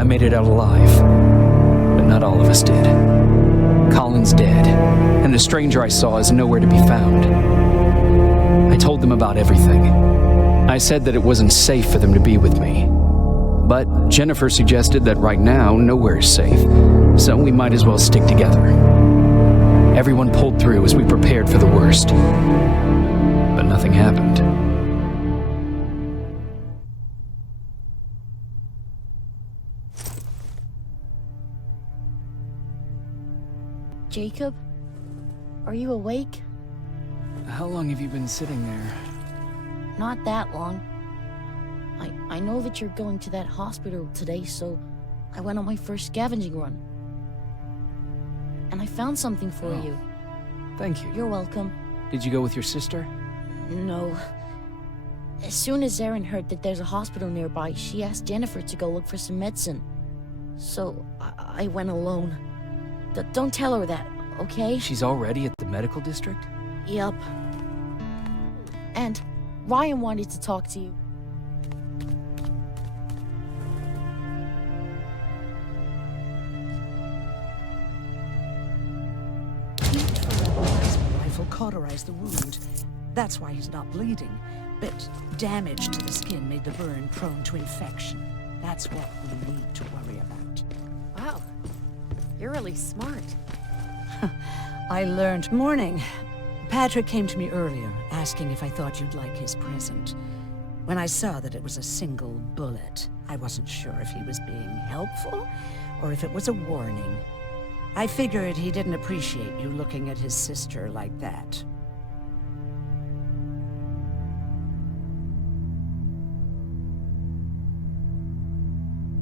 I made it out alive. But not all of us did. Colin's dead, and the stranger I saw is nowhere to be found. I told them about everything. I said that it wasn't safe for them to be with me. But Jennifer suggested that right now, nowhere is safe, so we might as well stick together. Everyone pulled through as we prepared for the worst. But nothing happened. Jacob? Are you awake? How long have you been sitting there? Not that long. I know that you're going to that hospital today, so I went on my first scavenging run. And I found something for you. Thank you. You're welcome. Did you go with your sister? No. As soon as Erin heard that there's a hospital nearby, she asked Jennifer to go look for some medicine. So I went alone. Don't tell her that, okay? She's already at the medical district? Yup. And Ryan wanted to talk to you. His rifle cauterized the wound. That's why he's not bleeding. But damage to the skin made the burn prone to infection. That's what we need to worry about. Wow. You're really smart. I learned. Morning. Patrick came to me earlier, asking if I thought you'd like his present. When I saw that it was a single bullet, I wasn't sure if he was being helpful or if it was a warning. I figured he didn't appreciate you looking at his sister like that.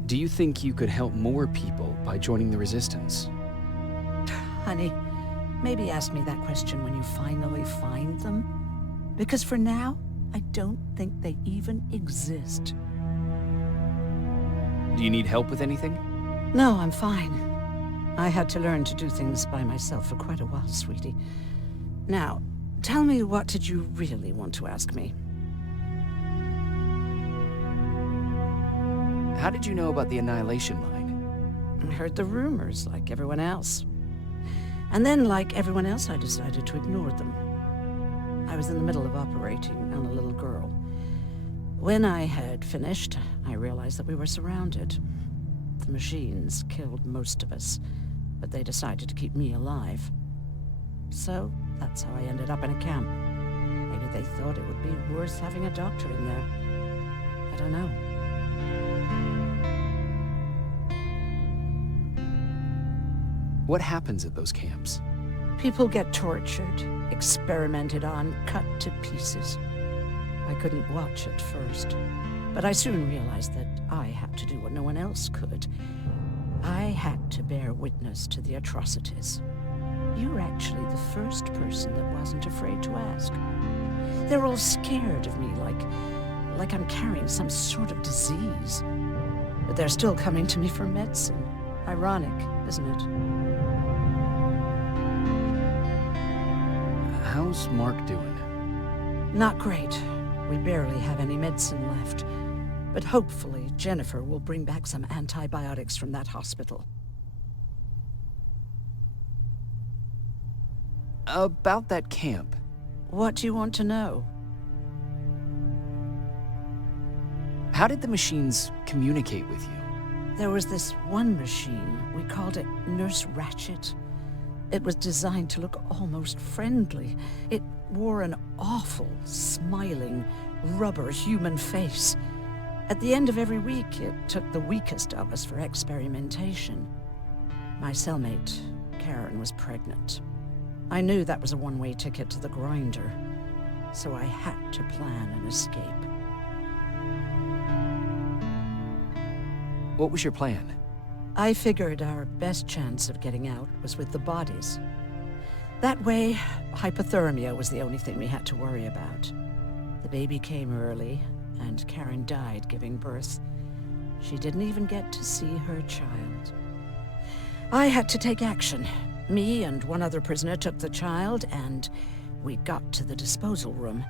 Do you think you could help more people by joining the Resistance? Honey, maybe ask me that question when you finally find them. Because for now, I don't think they even exist. Do you need help with anything? No, I'm fine. I had to learn to do things by myself for quite a while, sweetie. Now, tell me, what did you really want to ask me? How did you know about the Annihilation Line? I heard the rumors, like everyone else. And then, like everyone else, I decided to ignore them. I was in the middle of operating on a little girl. When I had finished, I realized that we were surrounded. The machines killed most of us, but they decided to keep me alive. So, that's how I ended up in a camp. Maybe they thought it would be worth having a doctor in there. I don't know. What happens at those camps? People get tortured, experimented on, cut to pieces. I couldn't watch at first, but I soon realized that I had to do what no one else could. I had to bear witness to the atrocities. You were actually the first person that wasn't afraid to ask. They're all scared of me, like I'm carrying some sort of disease. But they're still coming to me for medicine. Ironic, isn't it? How's Mark doing? Not great. We barely have any medicine left. But hopefully Jennifer will bring back some antibiotics from that hospital. About that camp. What do you want to know? How did the machines communicate with you? There was this one machine. We called it Nurse Ratchet. It was designed to look almost friendly. It wore an awful, smiling, rubber human face. At the end of every week, it took the weakest of us for experimentation. My cellmate, Karen, was pregnant. I knew that was a one-way ticket to the grinder, so I had to plan an escape. What was your plan? I figured our best chance of getting out was with the bodies. That way, hypothermia was the only thing we had to worry about. The baby came early, and Karen died giving birth. She didn't even get to see her child. I had to take action. Me and one other prisoner took the child, and we got to the disposal room,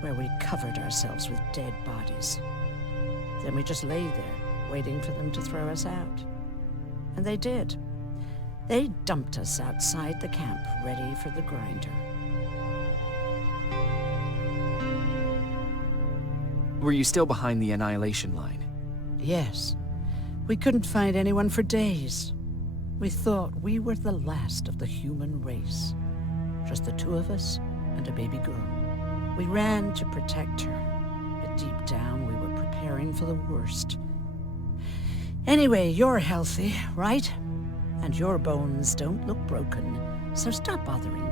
where we covered ourselves with dead bodies. Then we just lay there, waiting for them to throw us out. And they did. They dumped us outside the camp, ready for the grinder. Were you still behind the annihilation line? Yes. We couldn't find anyone for days. We thought we were the last of the human race. Just the two of us and a baby girl. We ran to protect her, but deep down we were preparing for the worst. Anyway, you're healthy, right? And your bones don't look broken, so stop bothering me.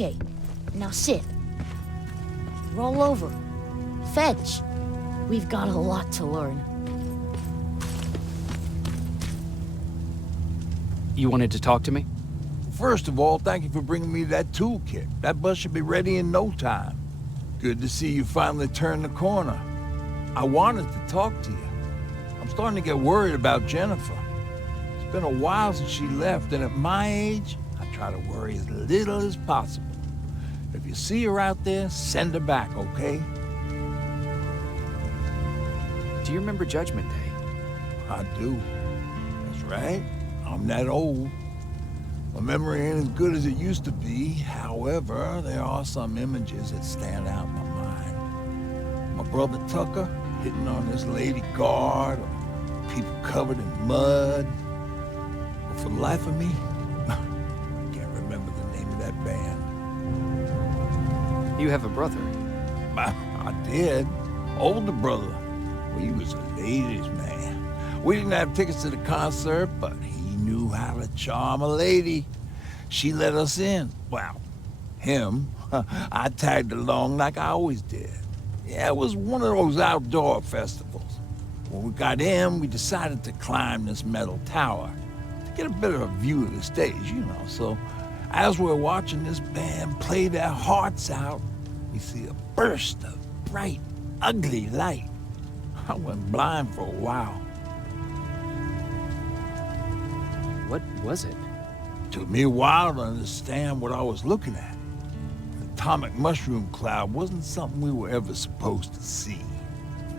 Okay, now sit. Roll over. Fetch. We've got a lot to learn. You wanted to talk to me? First of all, thank you for bringing me that toolkit. That bus should be ready in no time. Good to see you finally turned the corner. I wanted to talk to you. I'm starting to get worried about Jennifer. It's been a while since she left, and at my age, I try to worry as little as possible. If you see her out there, send her back, okay? Do you remember Judgment Day? I do. That's right. I'm that old. My memory ain't as good as it used to be. However, there are some images that stand out in my mind. My brother Tucker hitting on this lady guard, or people covered in mud. But for the life of me, I can't remember the name of that band. You have a brother. I did. Older brother. Well, he was a ladies' man. We didn't have tickets to the concert, but he knew how to charm a lady. She let us in. Well, him. I tagged along like I always did. Yeah, it was one of those outdoor festivals. When we got in, we decided to climb this metal tower to get a better view of the stage, you know. So as we're watching this band play their hearts out, we see a burst of bright, ugly light. I went blind for a while. What was it? Took me a while to understand what I was looking at. An atomic mushroom cloud wasn't something we were ever supposed to see.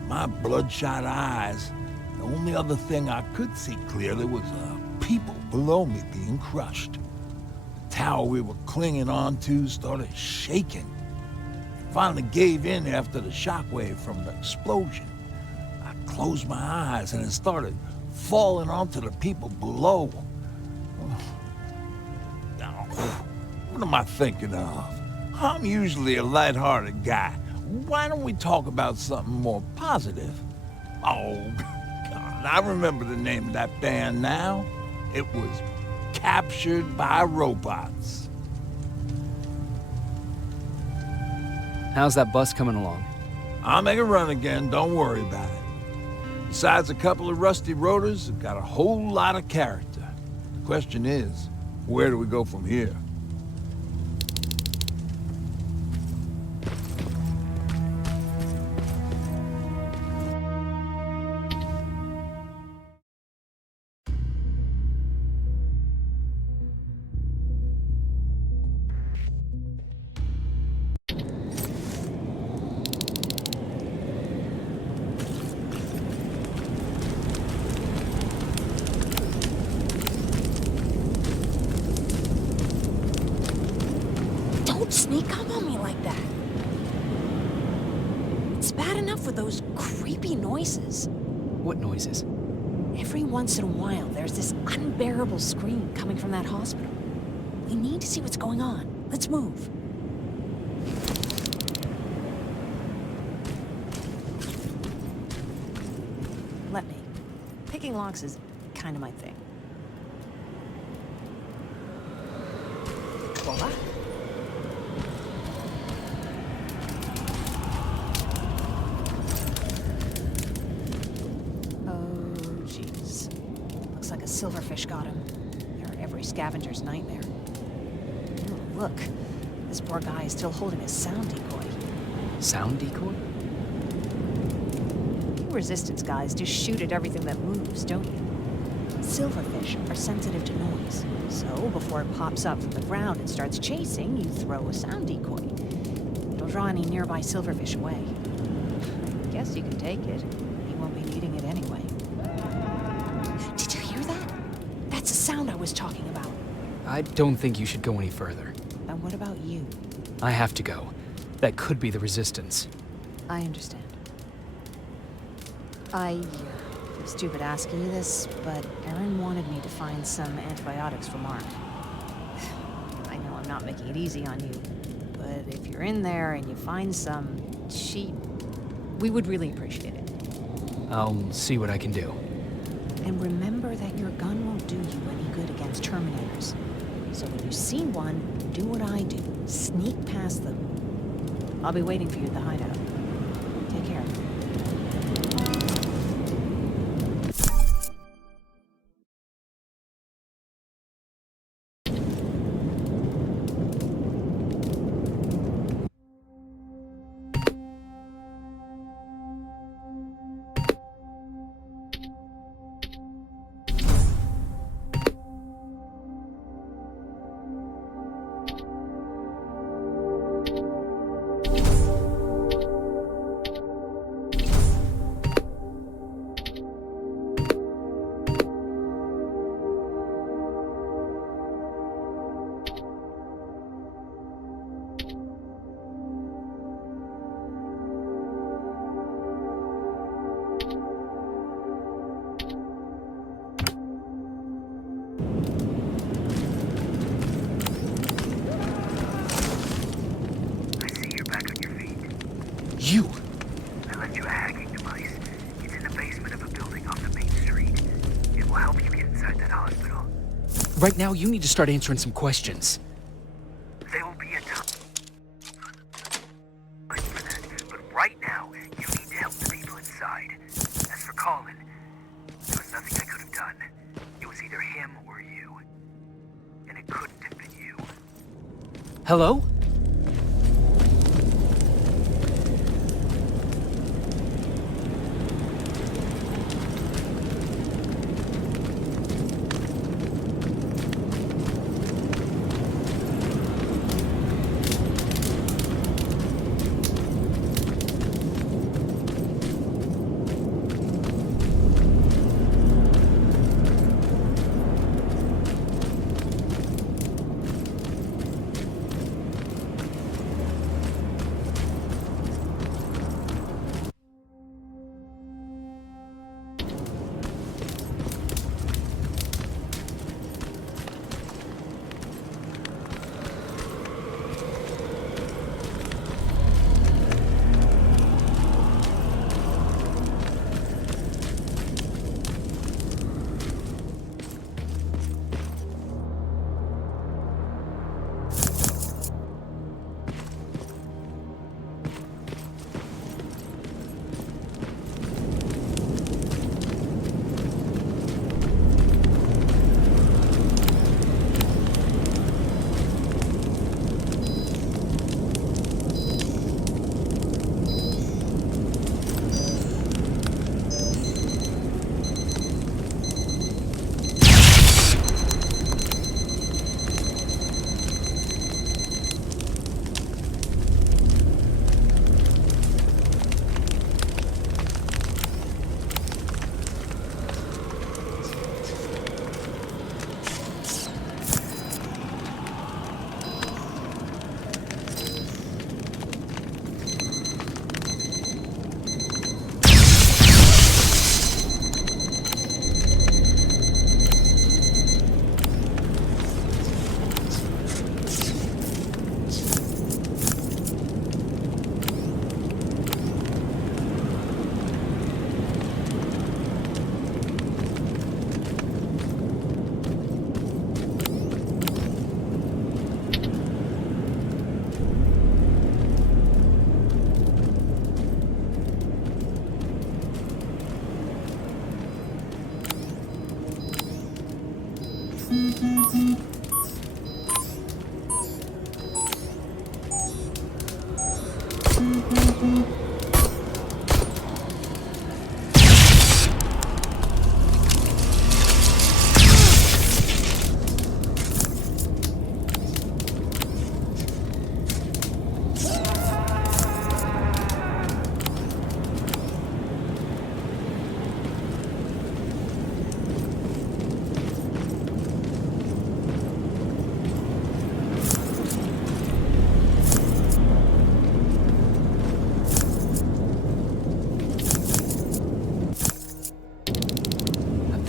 My bloodshot eyes, the only other thing I could see clearly was people below me being crushed. The tower we were clinging onto started shaking. It finally gave in after the shockwave from the explosion. I closed my eyes and it started falling onto the people below. What am I thinking of? I'm usually a lighthearted guy. Why don't we talk about something more positive? Oh, God, I remember the name of that band now. It was Captured by Robots. How's that bus coming along? I'll make a run again, don't worry about it. Besides a couple of rusty rotors, it got a whole lot of character. The question is, where do we go from here? Sneak up on me like that. It's bad enough with those creepy noises. What noises? Every once in a while, there's this unbearable scream coming from that hospital. We need to see what's going on. Let's move. Let me. Picking locks is kind of my thing. Voila. silverfish got him. They're every scavenger's nightmare. Oh, look. This poor guy is still holding a sound decoy. Sound decoy? You resistance guys just shoot at everything that moves, don't you? Silverfish are sensitive to noise. So, before it pops up from the ground and starts chasing, you throw a sound decoy. It'll draw any nearby silverfish away. Guess you can take it. You won't be needing it anyway. Did you hear that? That's the sound I was talking about. I don't think you should go any further. And what about you? I have to go. That could be the resistance. I understand. I feel stupid asking you this, but Erin wanted me to find some antibiotics for Mark. I know I'm not making it easy on you, but if you're in there and you find some, we would really appreciate it. I'll see what I can do. And remember that your gun won't do you any good against Terminators. So when you see one, do what I do. Sneak past them. I'll be waiting for you at the hideout. Take care. You! I left you a hacking device. It's in the basement of a building off the main street. It will help you get inside that hospital. Right now, you need to start answering some questions. There will be a time for that, but right now, you need to help the people inside. As for Colin, there was nothing I could have done. It was either him or you. And it couldn't have been you. Hello?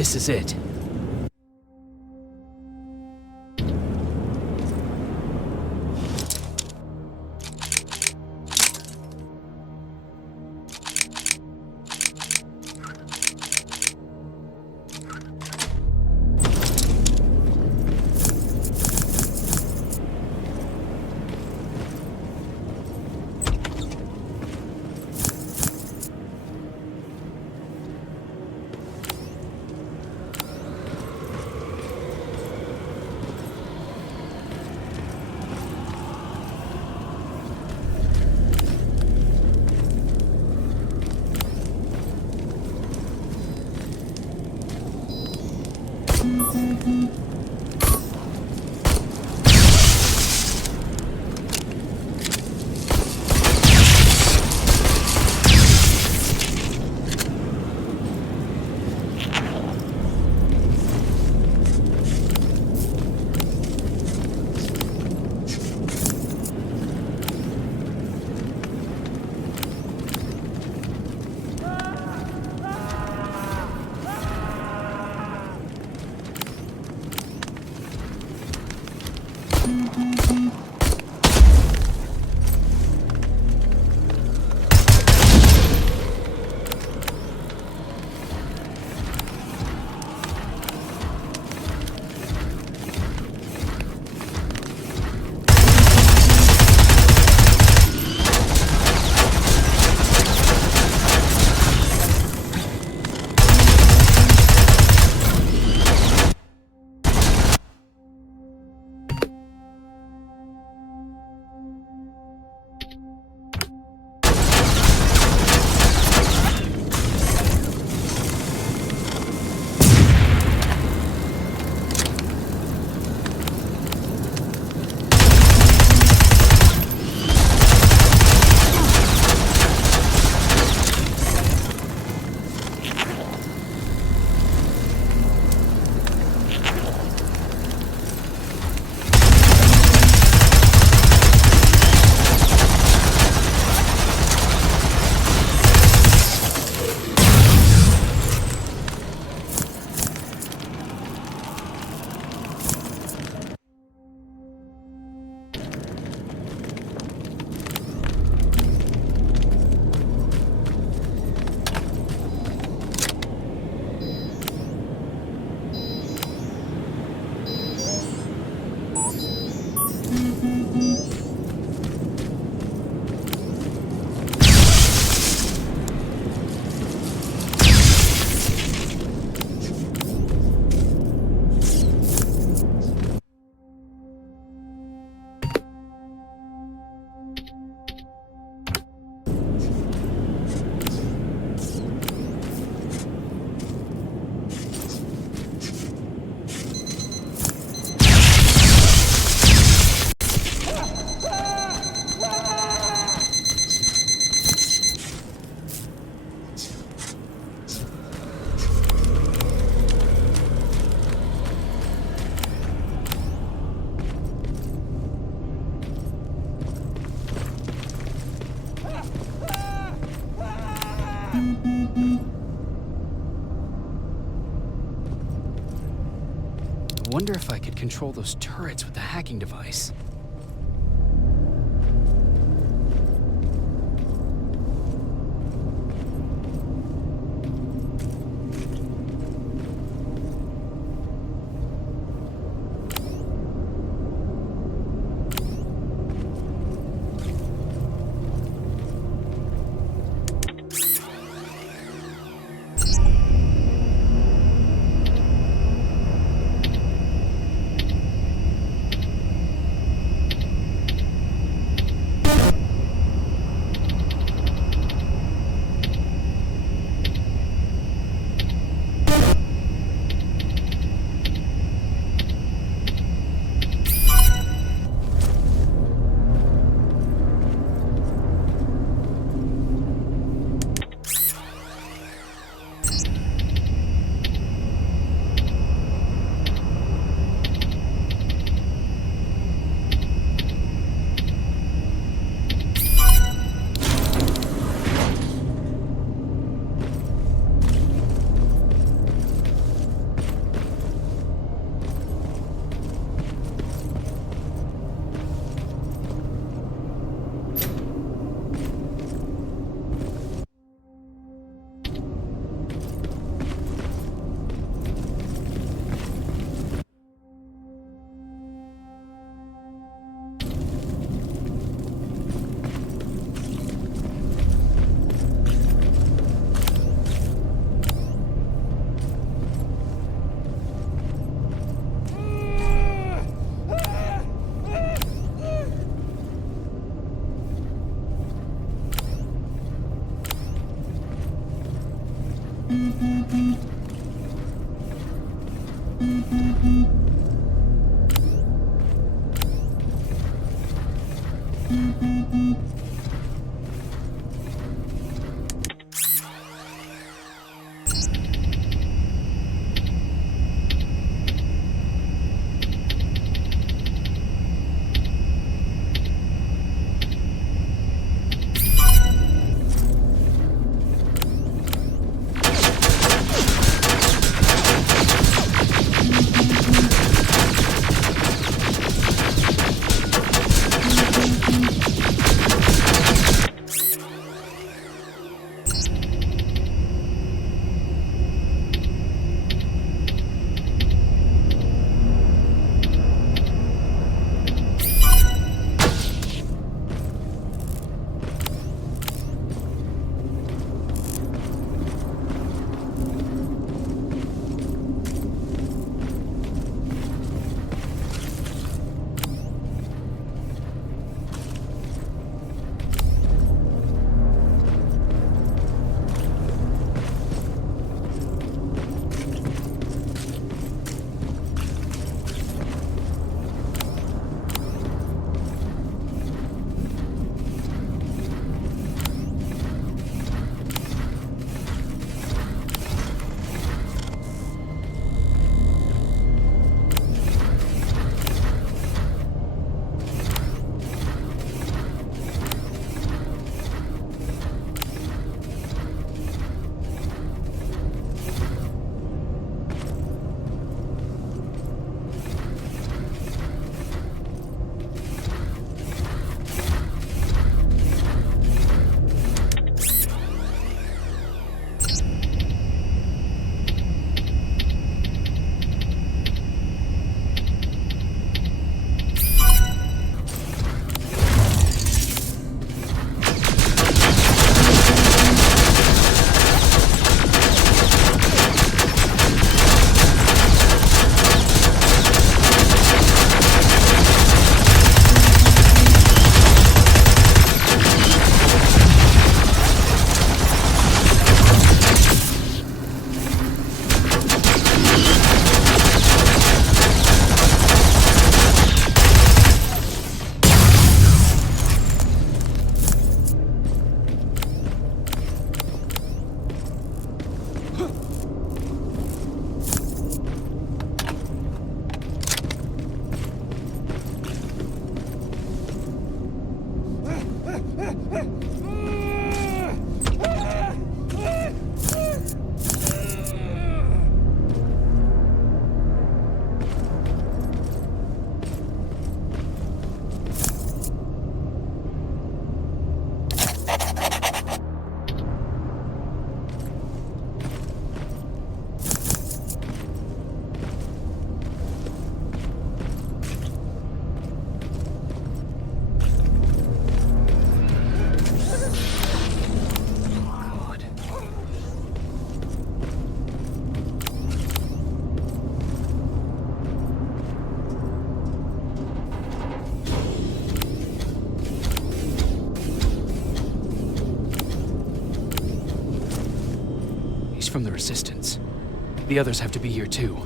This is it. I wonder if I could control those turrets with the hacking device. from the Resistance. The others have to be here too.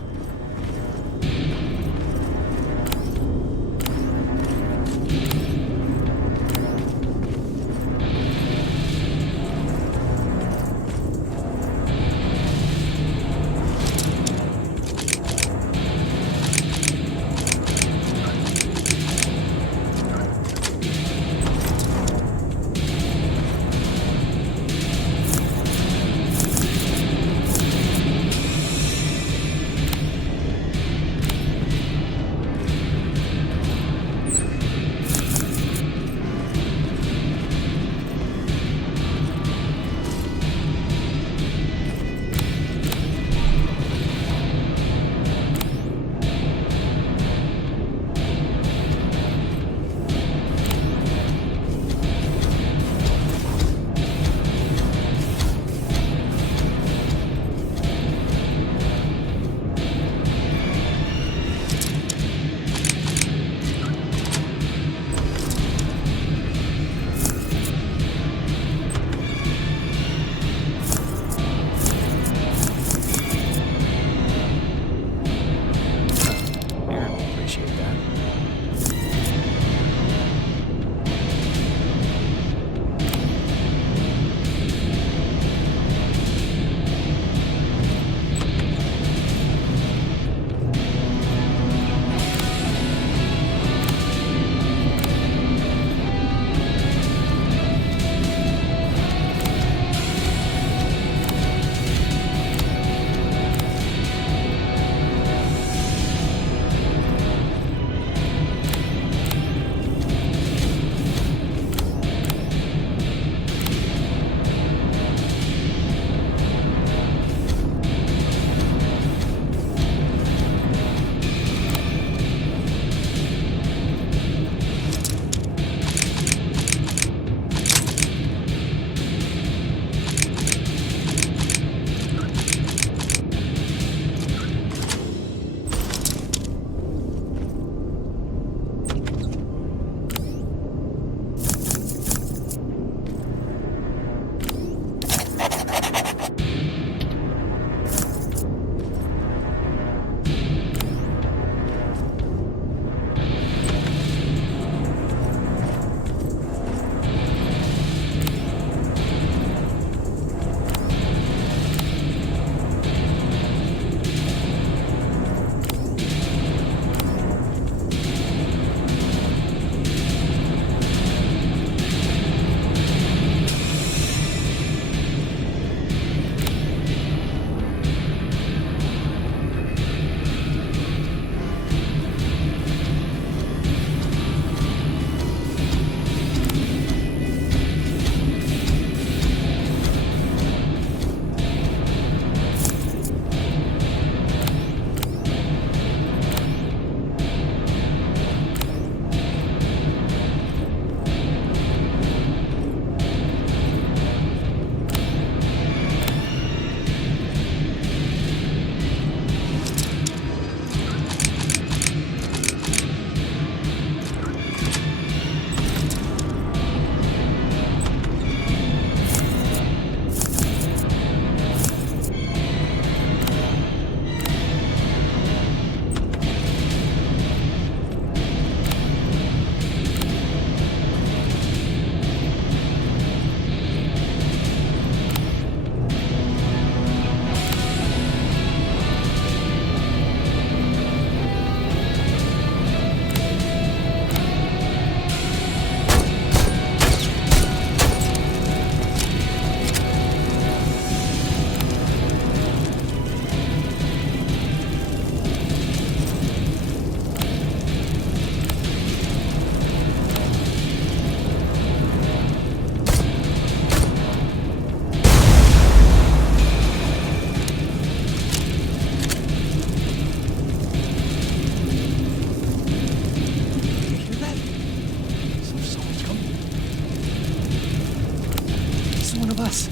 is one of us.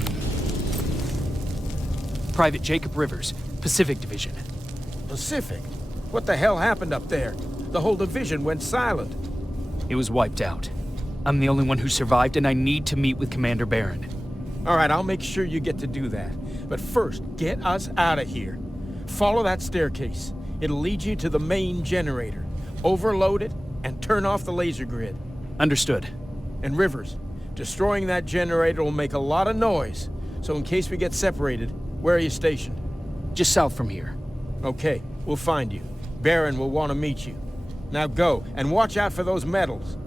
Private Jacob Rivers, Pacific Division. Pacific? What the hell happened up there? The whole division went silent. It was wiped out. I'm the only one who survived, and I need to meet with Commander Barron. All right, I'll make sure you get to do that. But first, get us out of here. Follow that staircase. It'll lead you to the main generator. Overload it and turn off the laser grid. Understood. And Rivers, destroying that generator will make a lot of noise. So in case we get separated, where are you stationed? Just south from here. Okay, we'll find you. Barron will want to meet you. Now go, and watch out for those medals.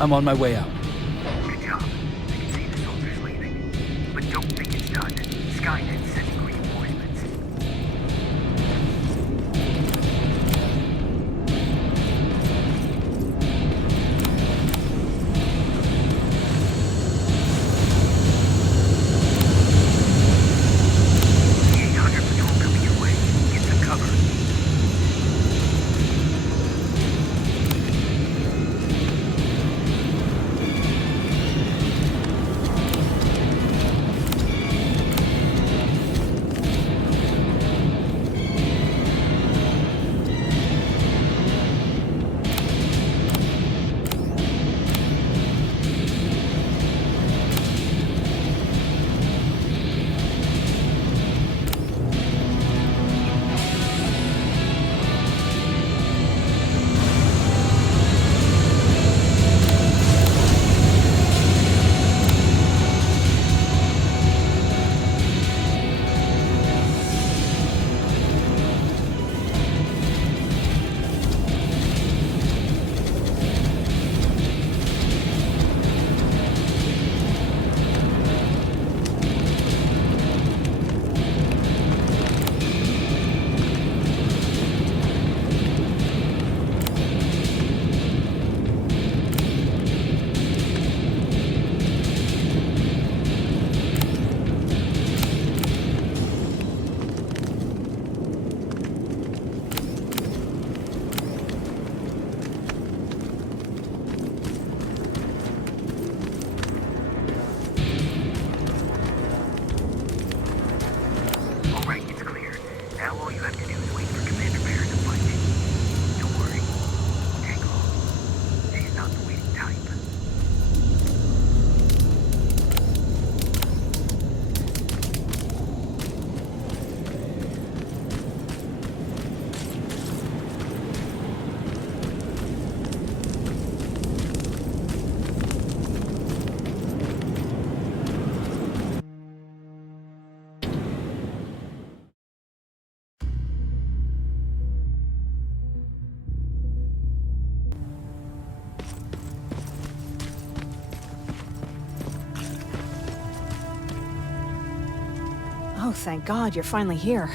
I'm on my way out. Good job. I can see the soldiers leaving. But don't think it's done. Skynet's sending reinforcements. The 800 patrol coming your way. Get some cover. Alright, it's clear. Now all you have to do is wait for Commander Bear to find it. Don't worry. It won't take long. She's not the waiting type. Oh, thank God, you're finally here.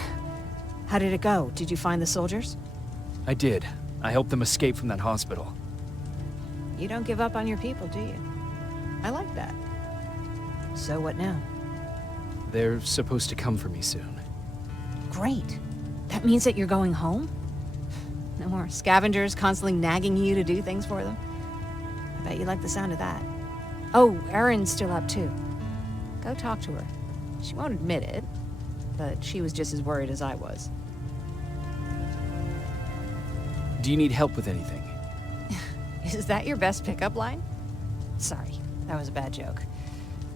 How did it go? Did you find the soldiers? I did. I helped them escape from that hospital. You don't give up on your people, do you? I like that. So what now? They're supposed to come for me soon. Great. That means that you're going home? No more scavengers constantly nagging you to do things for them? I bet you like the sound of that. Oh, Erin's still up too. Go talk to her. She won't admit it, but she was just as worried as I was. Do you need help with anything? Is that your best pickup line? Sorry, that was a bad joke.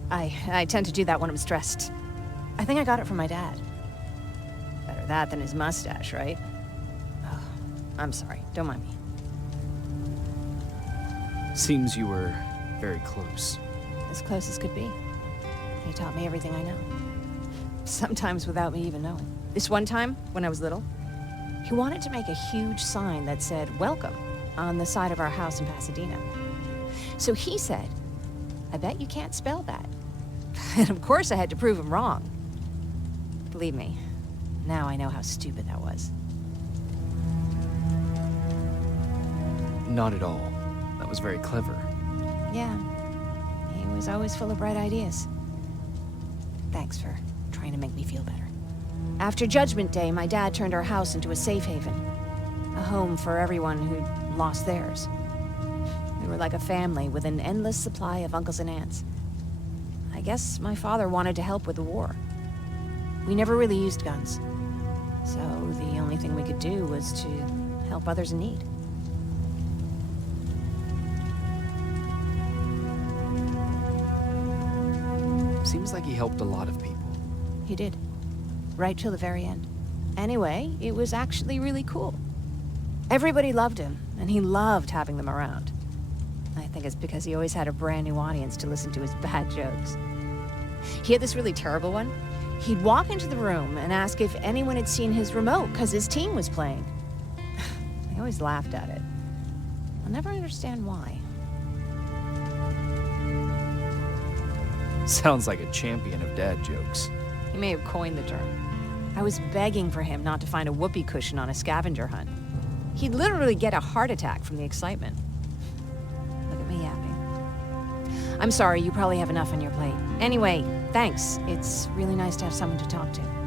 I tend to do that when I'm stressed. I think I got it from my dad. Better that than his mustache, right? Oh, I'm sorry, don't mind me. Seems you were very close. As close as could be. He taught me everything I know. Sometimes without me even knowing. This one time, when I was little, he wanted to make a huge sign that said, "Welcome," on the side of our house in Pasadena. So he said, "I bet you can't spell that." And of course I had to prove him wrong. Believe me, now I know how stupid that was. Not at all. That was very clever. Yeah, he was always full of bright ideas. Thanks for trying to make me feel better. After Judgment Day, my dad turned our house into a safe haven. A home for everyone who'd lost theirs. We were like a family with an endless supply of uncles and aunts. I guess my father wanted to help with the war. We never really used guns. So the only thing we could do was to help others in need. Seems like he helped a lot of people. He did. Right till the very end. Anyway, it was actually really cool. Everybody loved him, and he loved having them around. I think it's because he always had a brand new audience to listen to his bad jokes. He had this really terrible one. He'd walk into the room and ask if anyone had seen his remote, because his team was playing. I always laughed at it. I'll never understand why. Sounds like a champion of dad jokes. He may have coined the term. I was begging for him not to find a whoopee cushion on a scavenger hunt. He'd literally get a heart attack from the excitement. Look at me yapping. I'm sorry, you probably have enough on your plate. Anyway, thanks. It's really nice to have someone to talk to.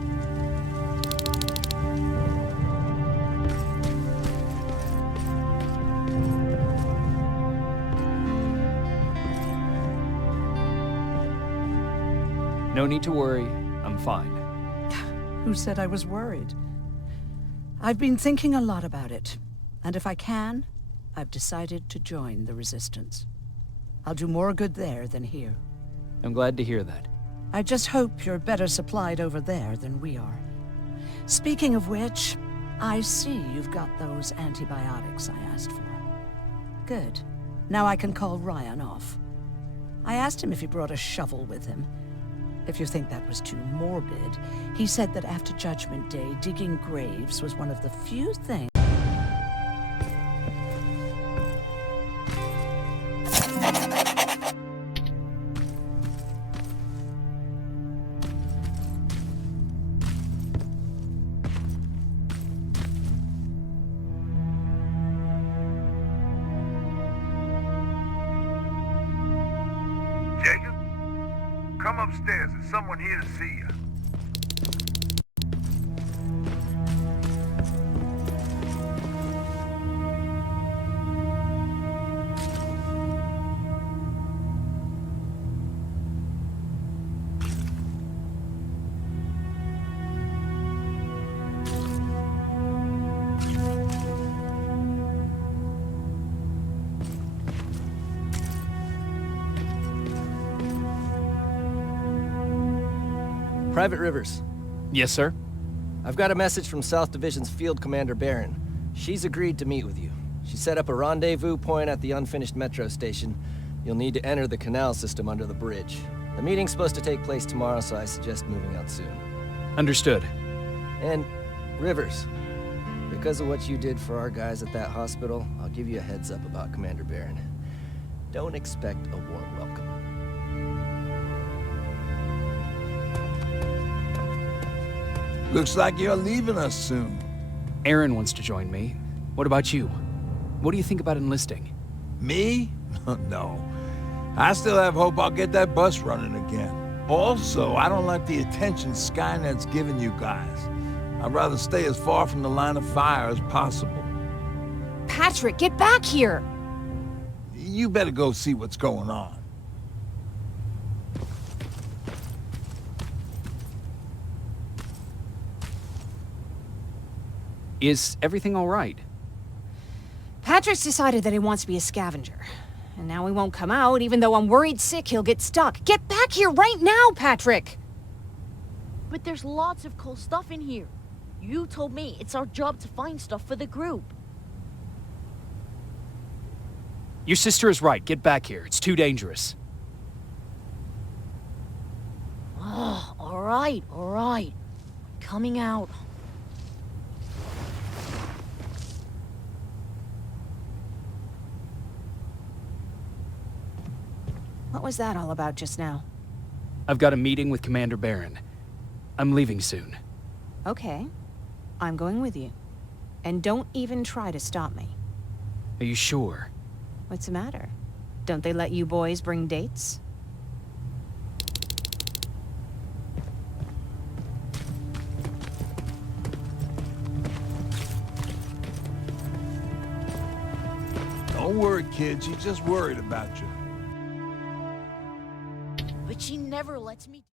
No need to worry, I'm fine. Who said I was worried? I've been thinking a lot about it, and if I can, I've decided to join the Resistance. I'll do more good there than here. I'm glad to hear that. I just hope you're better supplied over there than we are. Speaking of which, I see you've got those antibiotics I asked for. Good. Now I can call Ryan off. I asked him if he brought a shovel with him. If you think that was too morbid, he said that after Judgment Day, digging graves was one of the few things. Jacob? Come upstairs. There's someone here to see you. Private Rivers, Yes, sir? I've got a message from South Division's Field Commander Barron. She's agreed to meet with you. She set up a rendezvous point at the unfinished metro station. You'll need to enter the canal system under the bridge. The meeting's supposed to take place tomorrow, so I suggest moving out soon. Understood. And, Rivers, because of what you did for our guys at that hospital, I'll give you a heads up about Commander Barron. Don't expect a warm welcome. Looks like you're leaving us soon. Aaron wants to join me. What about you? What do you think about enlisting? Me? No. I still have hope I'll get that bus running again. Also, I don't like the attention Skynet's giving you guys. I'd rather stay as far from the line of fire as possible. Patrick, get back here! You better go see what's going on. Is everything all right? Patrick's decided that he wants to be a scavenger. And now he won't come out, even though I'm worried sick he'll get stuck. Get back here right now, Patrick! But there's lots of cool stuff in here. You told me it's our job to find stuff for the group. Your sister is right. Get back here. It's too dangerous. Oh, all right. Coming out. What was that all about just now? I've got a meeting with Commander Barron. I'm leaving soon. Okay. I'm going with you. And don't even try to stop me. Are you sure? What's the matter? Don't they let you boys bring dates? Don't worry, kid. She's just worried about you. But she never lets me...